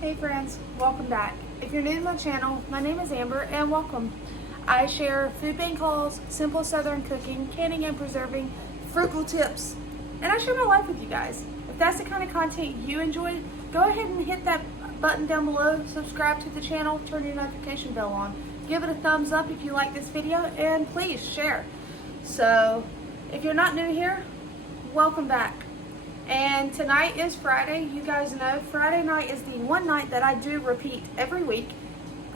Hey friends, welcome back. If you're new to my channel, my name is Amber and welcome. I share food bank hauls, simple southern cooking, canning and preserving, frugal tips, and I share my life with you guys. If that's the kind of content you enjoy, go ahead and hit that button down below, subscribe to the channel, turn your notification bell on. Give it a thumbs up if you like this video, and please share. So, if you're not new here, welcome back. And tonight is Friday. You guys know Friday night is the one night that I do repeat every week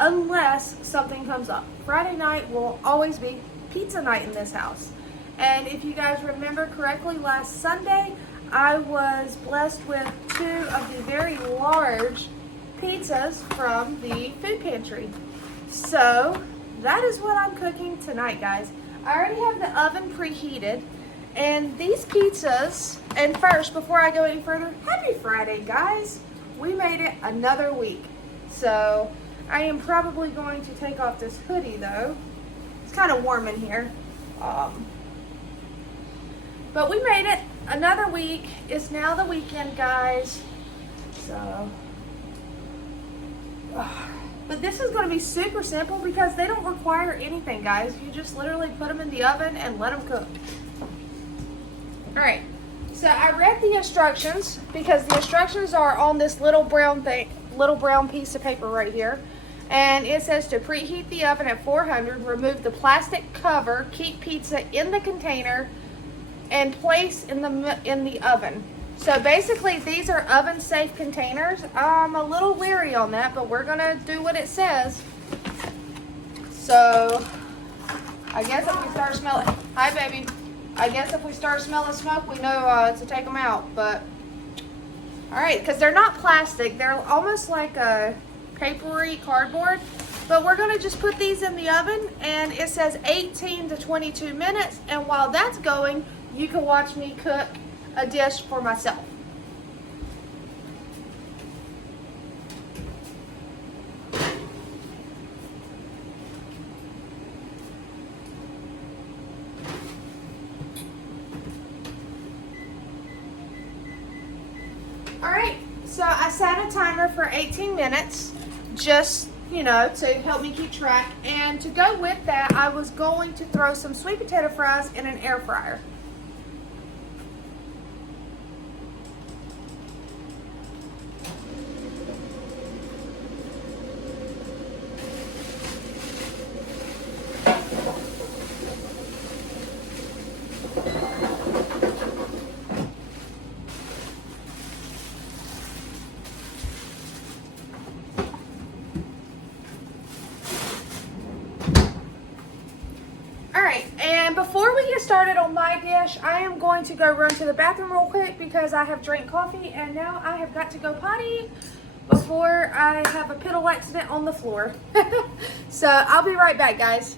unless something comes up. Friday night will always be pizza night in this house. And if you guys remember correctly, last Sunday I was blessed with 2 of the very large pizzas from the food pantry. So that is what I'm cooking tonight, guys. I already have the oven preheated. And these pizzas, and first, before I go any further, happy Friday, guys. We made it another week. So, I am probably going to take off this hoodie, though. It's kind of warm in here. But we made it another week. It's now the weekend, guys. So, but this is going to be super simple because they don't require anything, guys. You just literally put them in the oven and let them cook. Alright, so I read the instructions because the instructions are on this little brown piece of paper right here. And it says to preheat the oven at 400, remove the plastic cover, keep pizza in the container, and place in the oven. So basically these are oven safe containers. I'm a little weary on that, but we're gonna do what it says. So I guess if we start smelling, hi baby. I guess if we start smelling smoke, we know to take them out, but, all right, because they're not plastic. They're almost like a papery cardboard, but we're going to just put these in the oven, and it says 18 to 22 minutes, and while that's going, you can watch me cook a dish for myself. Alright, so I set a timer for 18 minutes, just, to help me keep track. And to go with that, I was going to throw some sweet potato fries in an air fryer. And before we get started on my dish, I am going to go run to the bathroom real quick because I have drank coffee and now I have got to go potty before I have a piddle accident on the floor. So I'll be right back, guys.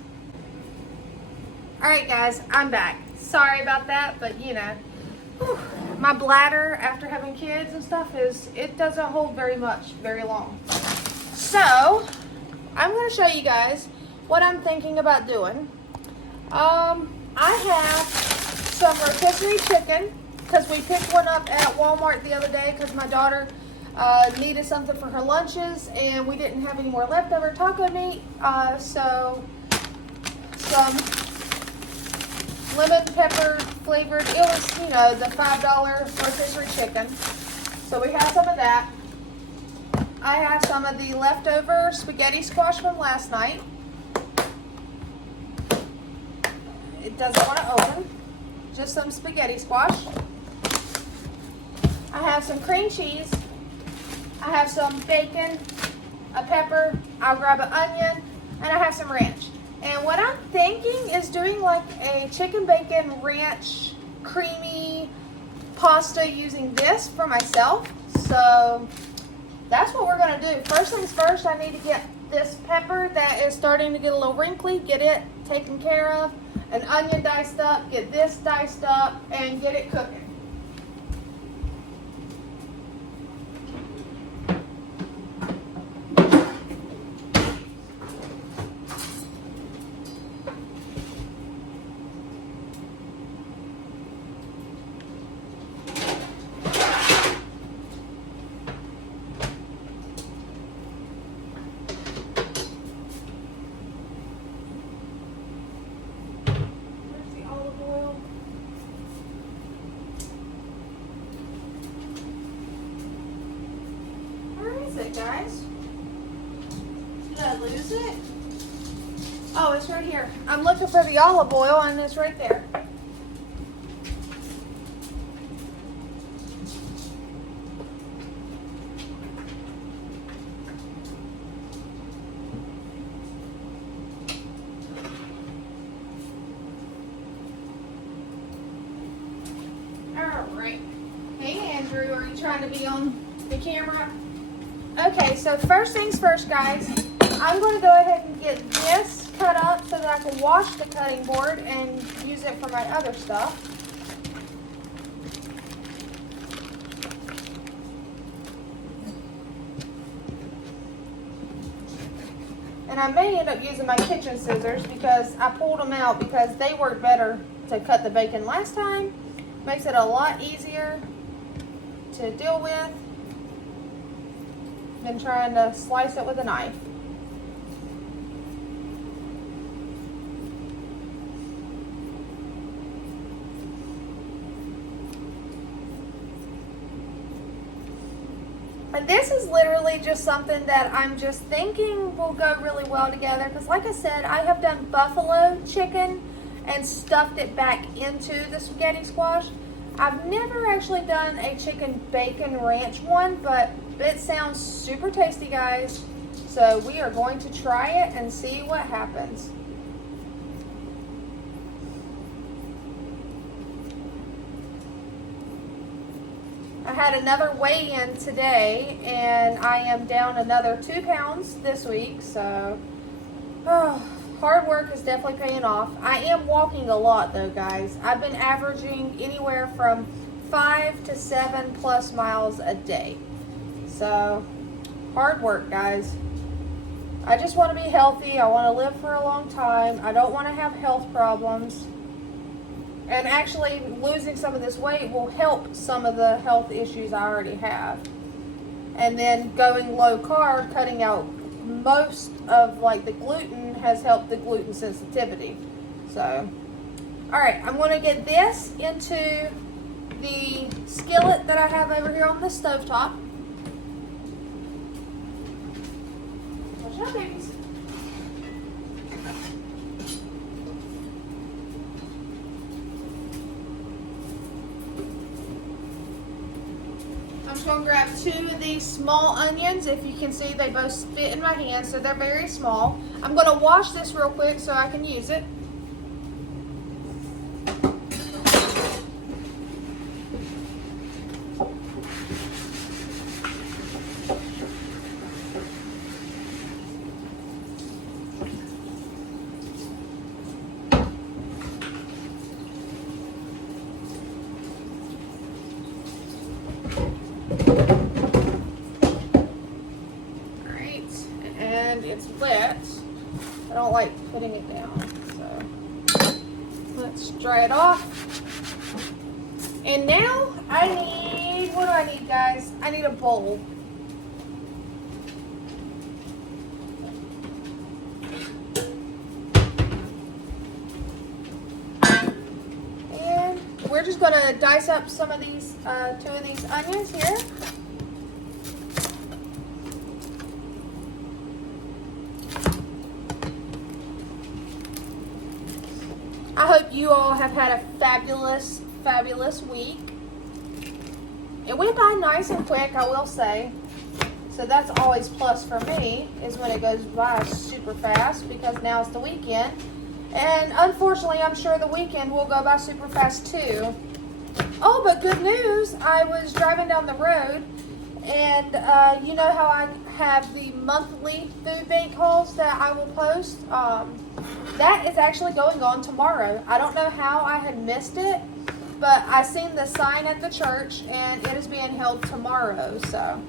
Alright guys, I'm back. Sorry about that, but my bladder after having kids and stuff it doesn't hold very long. So I'm going to show you guys what I'm thinking about doing. I have some rotisserie chicken because we picked one up at Walmart the other day because my daughter needed something for her lunches and we didn't have any more leftover taco meat. So some lemon pepper flavored, it was, the $5 rotisserie chicken. So we have some of that. I have some of the leftover spaghetti squash from last night. It doesn't want to open. Just some spaghetti squash. I have some cream cheese. I have some bacon, a pepper. I'll grab an onion, and I have some ranch. And what I'm thinking is doing like a chicken bacon ranch creamy pasta using this for myself. So that's what we're going to do. First things first, I need to get this pepper that is starting to get a little wrinkly, get it taken care of. An onion diced up, get this diced up, and get it cooking. it, guys. Did I lose it? Oh, it's right here. I'm looking for the olive oil and it's right there. Alright. Hey Andrew, are you trying to be on the camera? Okay, so first things first, guys. I'm going to go ahead and get this cut up so that I can wash the cutting board and use it for my other stuff. And I may end up using my kitchen scissors because I pulled them out because they worked better to cut the bacon last time. Makes it a lot easier to deal with than trying to slice it with a knife. And this is literally just something that I'm just thinking will go really well together because like I said, I have done buffalo chicken and stuffed it back into the spaghetti squash. I've never actually done a chicken bacon ranch one, but it sounds super tasty, guys. So we are going to try it and see what happens. I had another weigh-in today and I am down another 2 pounds this week, so hard work is definitely paying off. I am walking a lot though, guys. I've been averaging anywhere from 5 to 7 plus miles a day. So hard work, guys. I just want to be healthy. I want to live for a long time. I don't want to have health problems. And actually losing some of this weight will help some of the health issues I already have. And then going low carb, cutting out most of like the gluten has helped the gluten sensitivity. So, all right, I'm going to get this into the skillet that I have over here on the stovetop. Watch out, babies. I'm just going to grab 2 of these small onions. If you can see, they both fit in my hand, so they're very small. I'm going to wash this real quick so I can use it. It's wet. I don't like putting it down, so let's dry it off. And now I need, what do I need, guys? I need a bowl. And we're just going to dice up some of these, 2 of these onions here. I hope you all have had a fabulous, fabulous week. It went by nice and quick, I will say. So that's always plus for me, is when it goes by super fast, because now it's the weekend. And unfortunately, I'm sure the weekend will go by super fast too. Oh, but good news, I was driving down the road, and you know how I have the monthly food bank hauls that I will post? That is actually going on tomorrow. I don't know how I had missed it, but I seen the sign at the church and it is being held tomorrow, so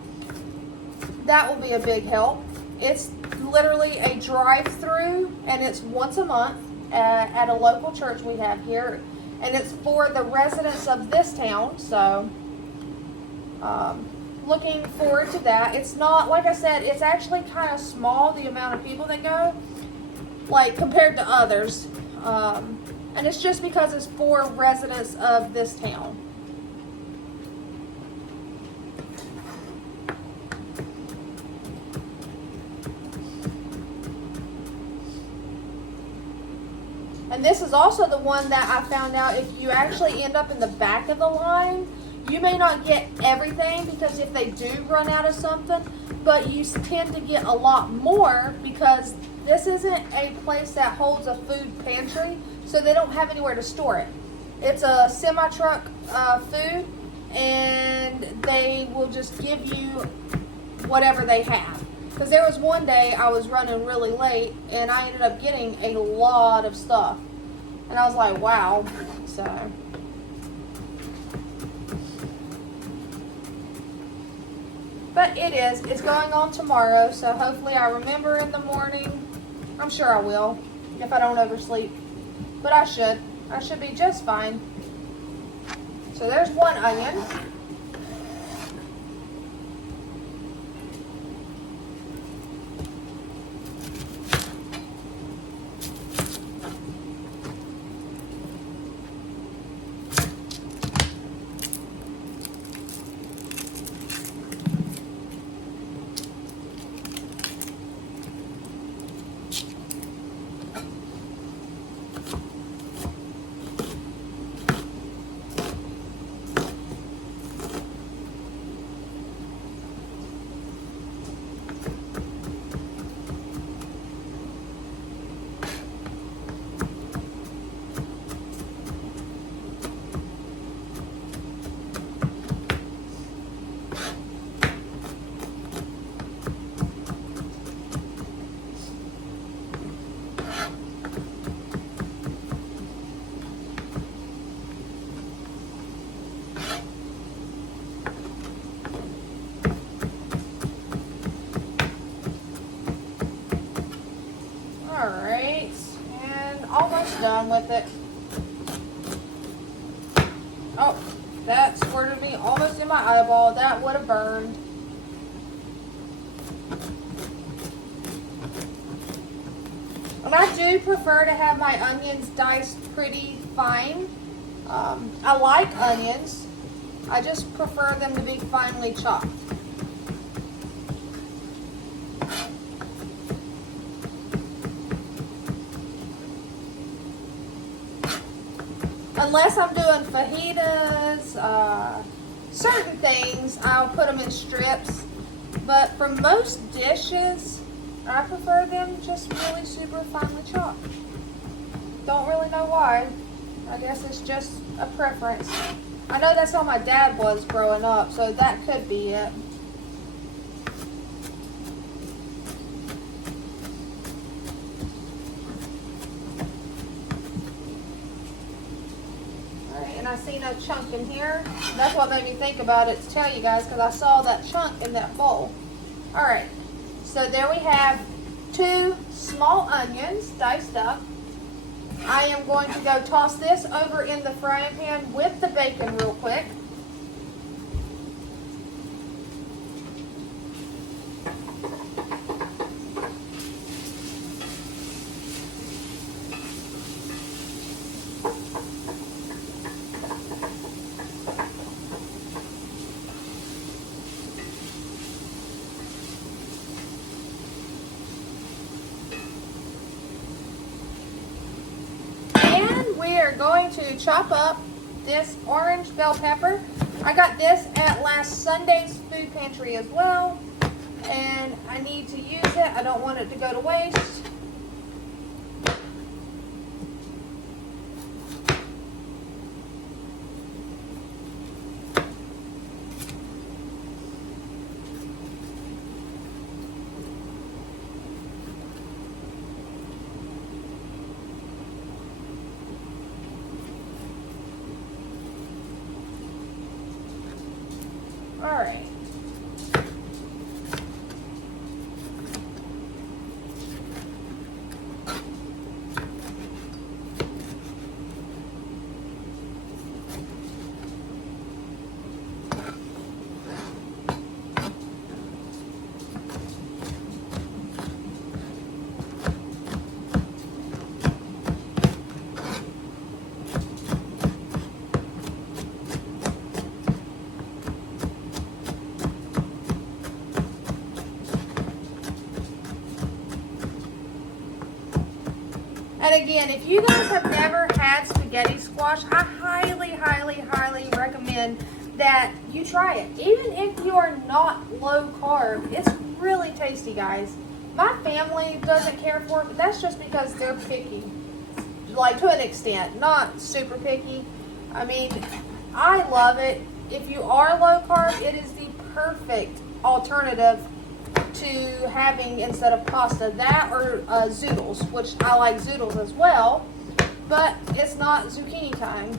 that will be a big help. It's literally a drive-through and it's once a month at a local church we have here, and it's for the residents of this town, so looking forward to that. It's not, like I said, it's actually kind of small, the amount of people that go, like compared to others, and it's just because it's for residents of this town. And this is also the one that I found out if you actually end up in the back of the line, you may not get everything, because if they do run out of something, but you tend to get a lot more because this isn't a place that holds a food pantry, so they don't have anywhere to store it. It's a semi-truck food, and they will just give you whatever they have. Because there was one day I was running really late, and I ended up getting a lot of stuff. And I was like, wow. So... but it's going on tomorrow, so hopefully I remember in the morning. I'm sure I will, if I don't oversleep. But I should be just fine. So there's one onion. Alright, and almost done with it. Oh, that squirted me almost in my eyeball. That would have burned. And I do prefer to have my onions diced pretty fine. I like onions. I just prefer them to be finely chopped. Unless I'm doing fajitas, certain things, I'll put them in strips. But for most dishes, I prefer them just really super finely chopped. Don't really know why. I guess it's just a preference. I know that's how my dad was growing up, so that could be it. I see no chunk in here. That's what made me think about it to tell you guys, because I saw that chunk in that bowl. Alright, so there we have 2 small onions diced up. I am going to go toss this over in the frying pan with the bacon real quick. We are going to chop up this orange bell pepper. I got this at last Sunday's food pantry as well, and I need to use it. I don't want it to go to waste. All right. And again, if you guys have never had spaghetti squash, I highly, highly, highly recommend that you try it. Even if you are not low carb, it's really tasty, guys. My family doesn't care for it, but that's just because they're picky. Like, to an extent, not super picky. I mean, I love it. If you are low carb, it is the perfect alternative to having instead of pasta. That or zoodles, which I like zoodles as well, but it's not zucchini time.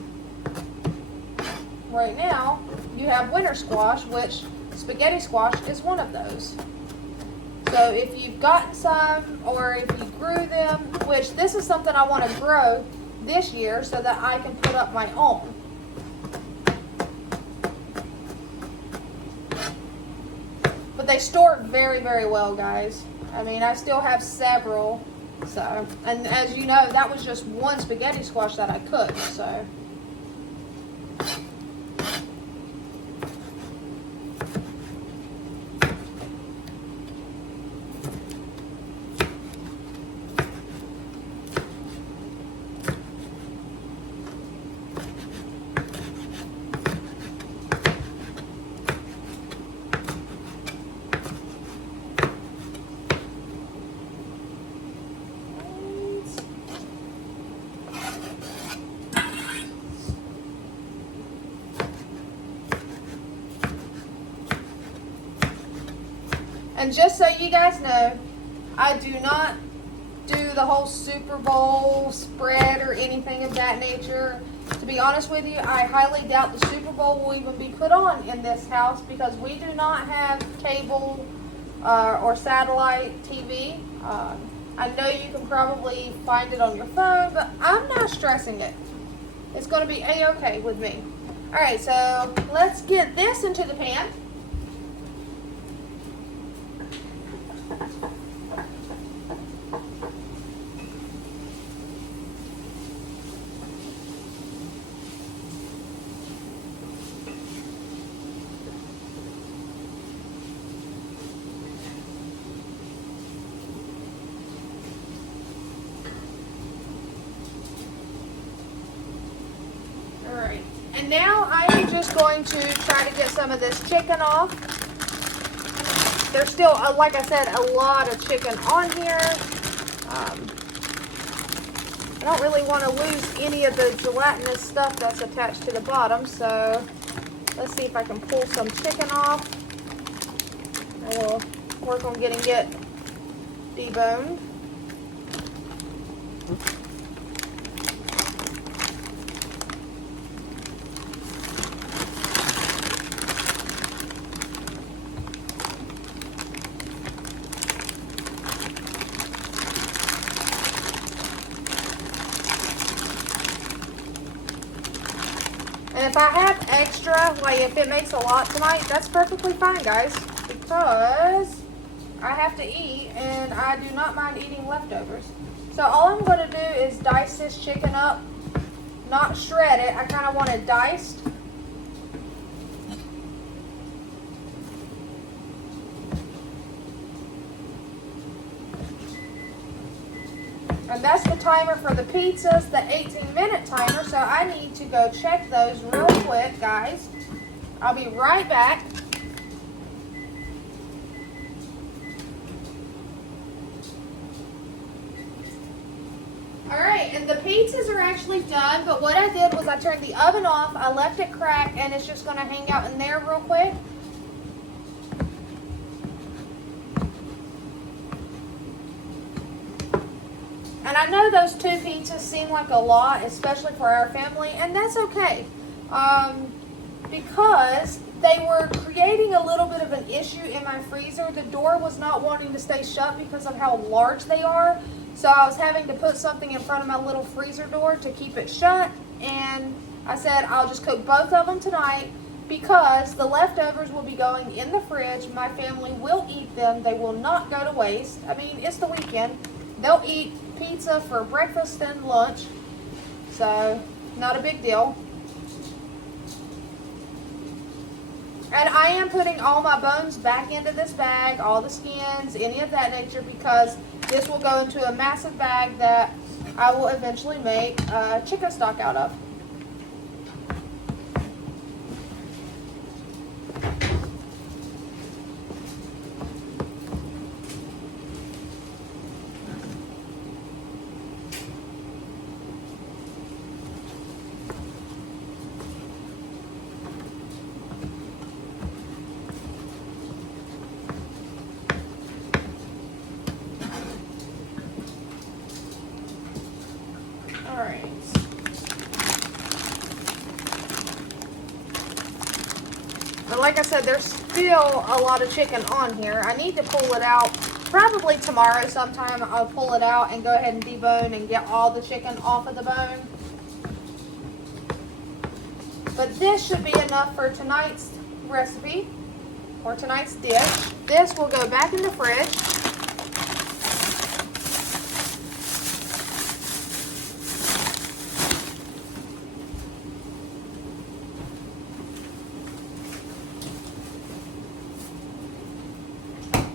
Right now, you have winter squash, which spaghetti squash is one of those. So if you've gotten some, or if you grew them, which this is something I want to grow this year so that I can put up my own. But they store very, very well, guys. I mean, I still have several. So, and as you know, that was just one spaghetti squash that I cooked, so. And just so you guys know, I do not do the whole Super Bowl spread or anything of that nature. To be honest with you, I highly doubt the Super Bowl will even be put on in this house because we do not have cable or satellite TV. I know you can probably find it on your phone, but I'm not stressing it. It's going to be a-okay with me. Alright, so let's get this into the pan. Alright, and now I am just going to try to get some of this chicken off. There's still, like I said, a lot of chicken on here. I don't really want to lose any of the gelatinous stuff that's attached to the bottom, so let's see if I can pull some chicken off. I will work on getting it deboned. And if I have extra, like if it makes a lot tonight, that's perfectly fine, guys, because I have to eat and I do not mind eating leftovers. So all I'm going to do is dice this chicken up, not shred it. I kind of want it diced. And that's the timer for the pizzas, the 18-minute timer. So I need to go check those real quick, guys. I'll be right back. Alright, and the pizzas are actually done. But what I did was I turned the oven off. I left it cracked, and it's just going to hang out in there real quick. And I know those 2 pizzas seem like a lot, especially for our family, and that's okay. Because they were creating a little bit of an issue in my freezer. The door was not wanting to stay shut because of how large they are. So I was having to put something in front of my little freezer door to keep it shut. And I said I'll just cook both of them tonight because the leftovers will be going in the fridge. My family will eat them. They will not go to waste. I mean, it's the weekend. They'll eat pizza for breakfast and lunch, so not a big deal. And I am putting all my bones back into this bag, all the skins, any of that nature, because this will go into a massive bag that I will eventually make chicken stock out of. Alright. And like I said, there's still a lot of chicken on here. I need to pull it out. Probably tomorrow sometime I'll pull it out and go ahead and debone and get all the chicken off of the bone. But this should be enough for tonight's recipe or tonight's dish. This will go back in the fridge.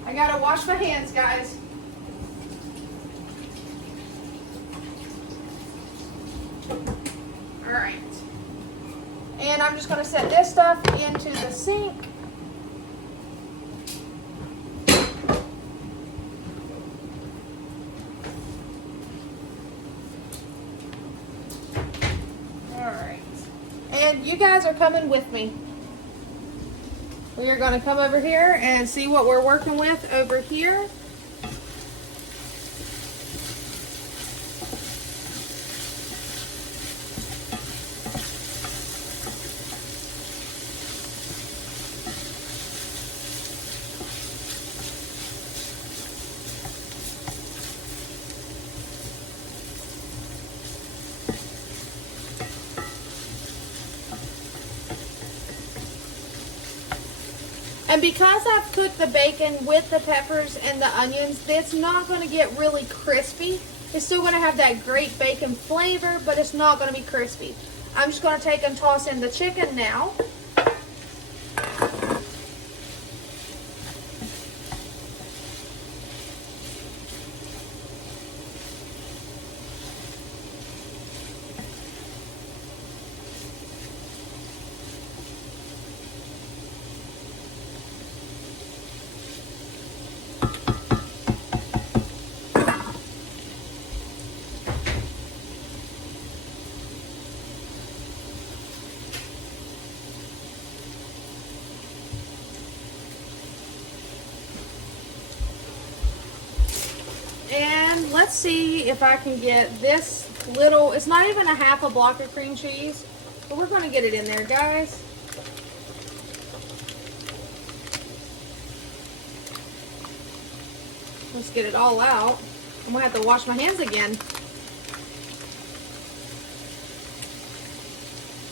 I gotta wash my hands, guys. All right. And I'm just gonna set this stuff into the sink. All right. And you guys are coming with me. We are going to come over here and see what we're working with over here. And because I've cooked the bacon with the peppers and the onions, it's not going to get really crispy. It's still going to have that great bacon flavor, but it's not going to be crispy. I'm just going to take and toss in the chicken now. And let's see if I can get this little, it's not even a half a block of cream cheese, but we're going to get it in there, guys. Let's get it all out. I'm going to have to wash my hands again.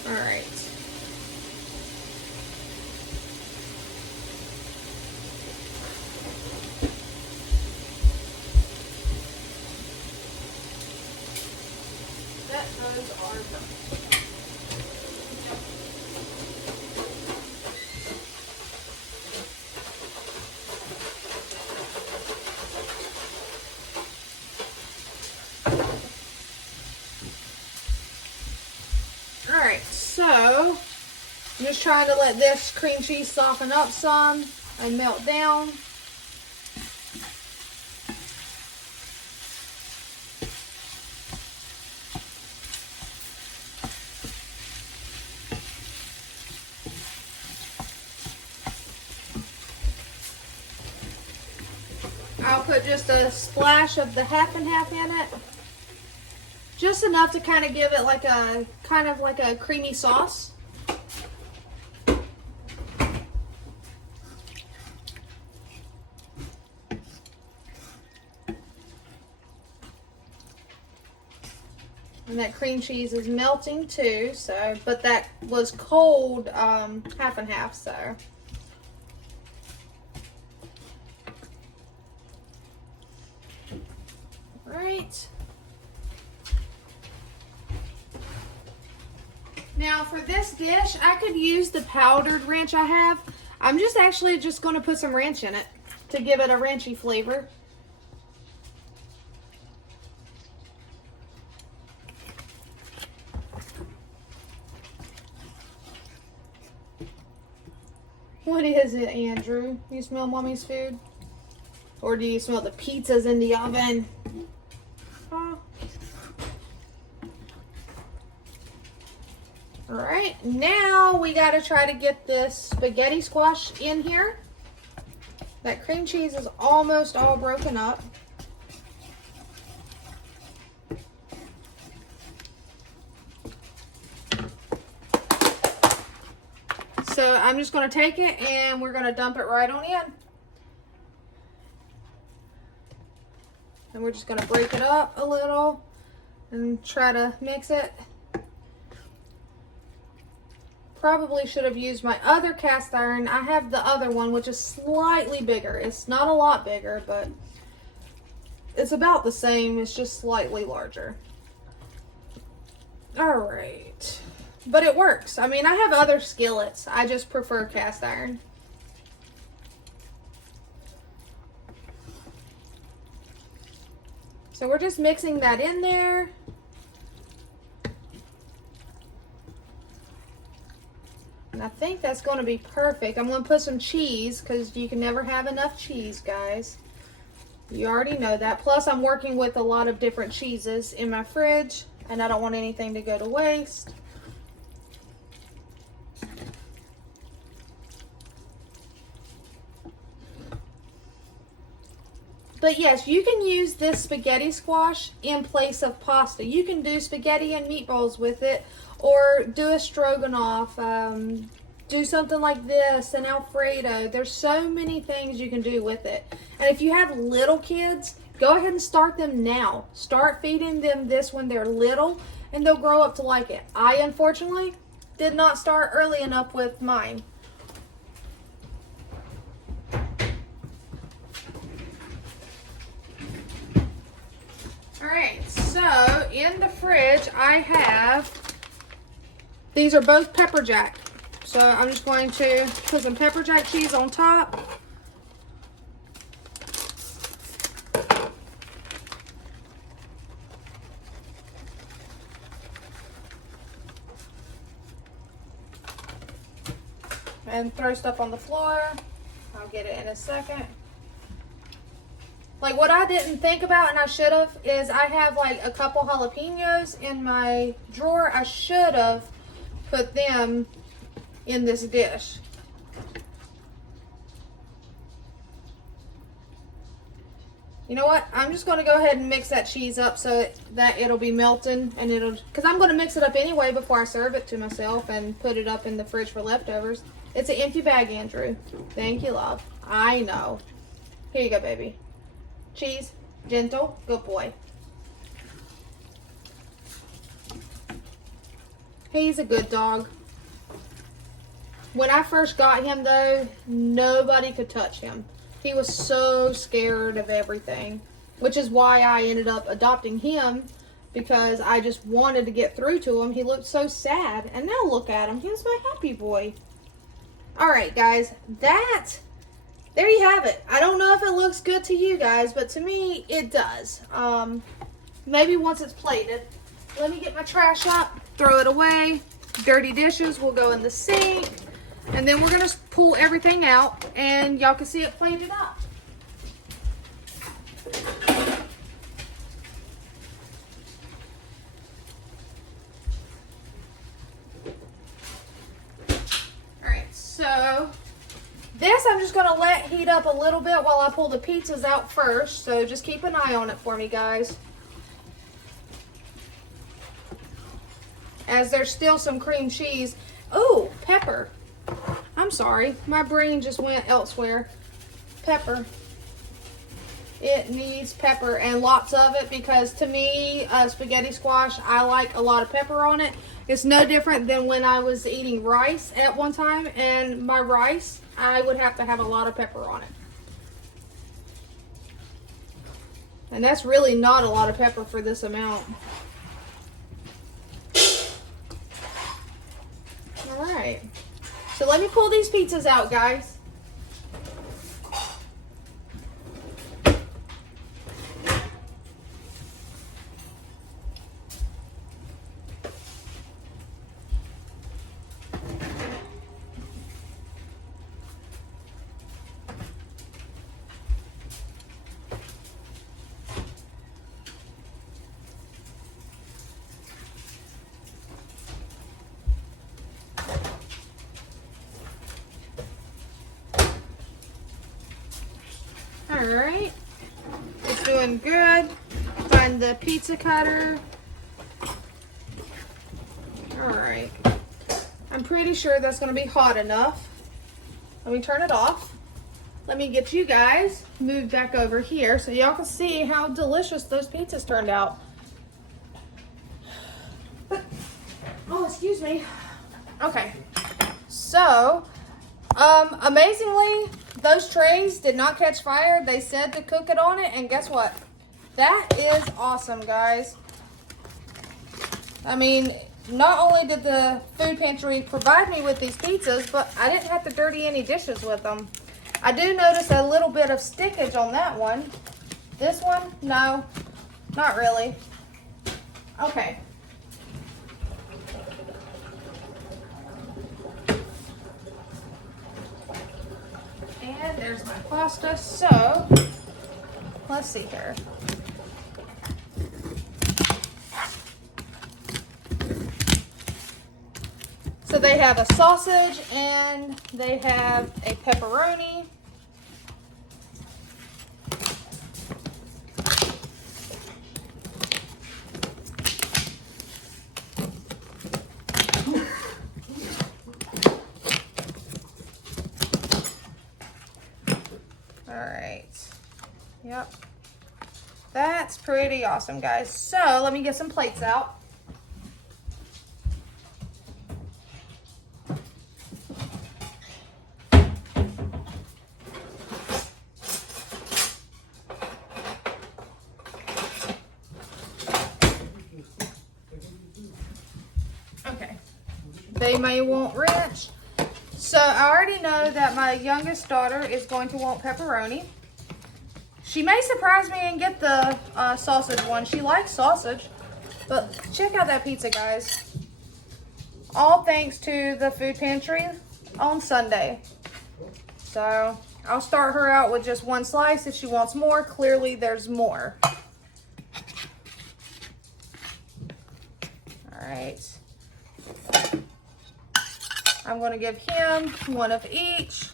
All right. Alright, so I'm just trying to let this cream cheese soften up some and melt down. I'll put just a splash of the half and half in it. Just enough to kind of give it like a, kind of like a creamy sauce. And that cream cheese is melting too, so, but that was cold half and half, so. Right. Now for this dish, I could use the powdered ranch I have. I'm just actually just going to put some ranch in it to give it a ranchy flavor. is it, Andrew? You smell Mommy's food? Or do you smell the pizzas in the oven? Huh? All right, now we got to try to get this spaghetti squash in here. That cream cheese is almost all broken up. So I'm just going to take it and we're going to dump it right on in. And we're just going to break it up a little and try to mix it. Probably should have used my other cast iron. I have the other one, which is slightly bigger. It's not a lot bigger, but it's about the same. It's just slightly larger. All right. But it works. I mean, I have other skillets. I just prefer cast iron. So we're just mixing that in there. And I think that's going to be perfect. I'm going to put some cheese because you can never have enough cheese, guys. You already know that. Plus, I'm working with a lot of different cheeses in my fridge, and I don't want anything to go to waste. But yes, you can use this spaghetti squash in place of pasta. You can do spaghetti and meatballs with it, or do a stroganoff, do something like this, an Alfredo. There's so many things you can do with it. And if you have little kids, go ahead and start them now. Start feeding them this when they're little, and they'll grow up to like it. I, unfortunately, did not start early enough with mine. Alright, so in the fridge I have, these are both pepper jack. So I'm just going to put some pepper jack cheese on top. And throw stuff on the floor. I'll get it in a second. Like, what I didn't think about, and I should have, is I have like a couple jalapenos in my drawer. I should have put them in this dish. You know what? I'm just going to go ahead and mix that cheese up so that it'll be melting, and it'll, because I'm going to mix it up anyway before I serve it to myself and put it up in the fridge for leftovers. It's an empty bag, Andrew. Thank you, love. I know. Here you go, baby. Cheese, gentle, good boy. He's a good dog. When I first got him, though, nobody could touch him. He was so scared of everything, which is why I ended up adopting him, because I just wanted to get through to him. He looked so sad, and now look at him. He's my happy boy. All right, guys, there you have it. I don't know if it looks good to you guys, but to me, it does. Maybe once it's plated. Let me get my trash up, throw it away. Dirty dishes will go in the sink. And then we're going to pull everything out, and y'all can see it plated up. Alright, so this I'm just going to let heat up a little bit while I pull the pizzas out first. So just keep an eye on it for me, guys. As there's still some cream cheese. Oh, pepper. I'm sorry. My brain just went elsewhere. Pepper. It needs pepper, and lots of it, because to me, spaghetti squash, I like a lot of pepper on it. It's no different than when I was eating rice at one time, and my rice, I would have to have a lot of pepper on it. And that's really not a lot of pepper for this amount. Alright. So let me pull these pizzas out, guys. right. It's doing good. Find the pizza cutter. All right. I'm pretty sure that's going to be hot enough. Let me turn it off. Let me get you guys moved back over here so y'all can see how delicious those pizzas turned out. Oh, excuse me. Okay. So, amazingly, those trays did not catch fire. They said to cook it on it, and guess what? That is awesome, guys. I mean, not only did the food pantry provide me with these pizzas, but I didn't have to dirty any dishes with them. I do notice a little bit of stickage on that one. This one, no, not really. Okay. And there's my pasta. So, let's see here. So they have a sausage and they have a pepperoni. All right. Yep. That's pretty awesome, guys. So let me get some plates out. Okay. They may want ranch. So I already know that my youngest daughter is going to want pepperoni. She may surprise me and get the sausage one. She likes sausage. But check out that pizza, guys. All thanks to the food pantry on Sunday. So I'll start her out with just one slice. If she wants more, clearly there's more. All right. I'm going to give him one of each.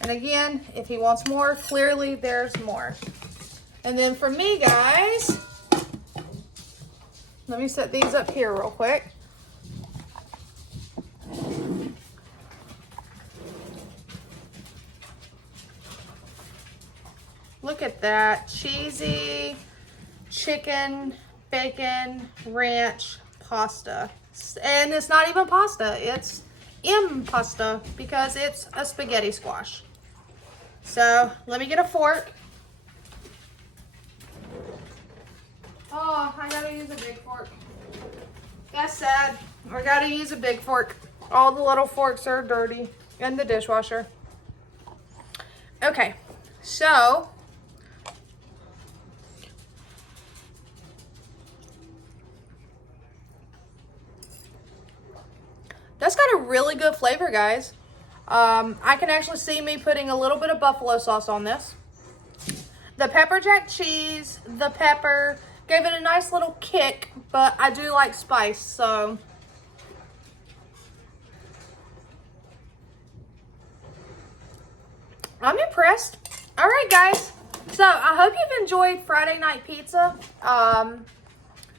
And again, if he wants more, clearly there's more. And then for me, guys, let me set these up here real quick. Look at that. Cheesy chicken, bacon, ranch, pasta. And it's not even pasta, it's impasta because it's a spaghetti squash. So let me get a fork. Oh, I gotta use a big fork. That's sad. I gotta use a big fork. All the little forks are dirty in the dishwasher. Okay, so that's got a really good flavor, guys. I can actually see me putting a little bit of buffalo sauce on this. The pepper jack cheese, the pepper, gave it a nice little kick, but I do like spice, so. I'm impressed. All right, guys. So I hope you've enjoyed Friday night pizza.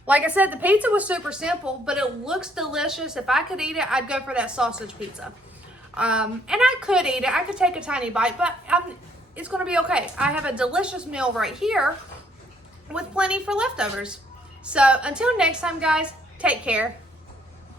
Like I said, the pizza was super simple, but it looks delicious. If I could eat it, I'd go for that sausage pizza. And I could eat it. I could take a tiny bite, but it's going to be okay. I have a delicious meal right here with plenty for leftovers. So until next time, guys, take care.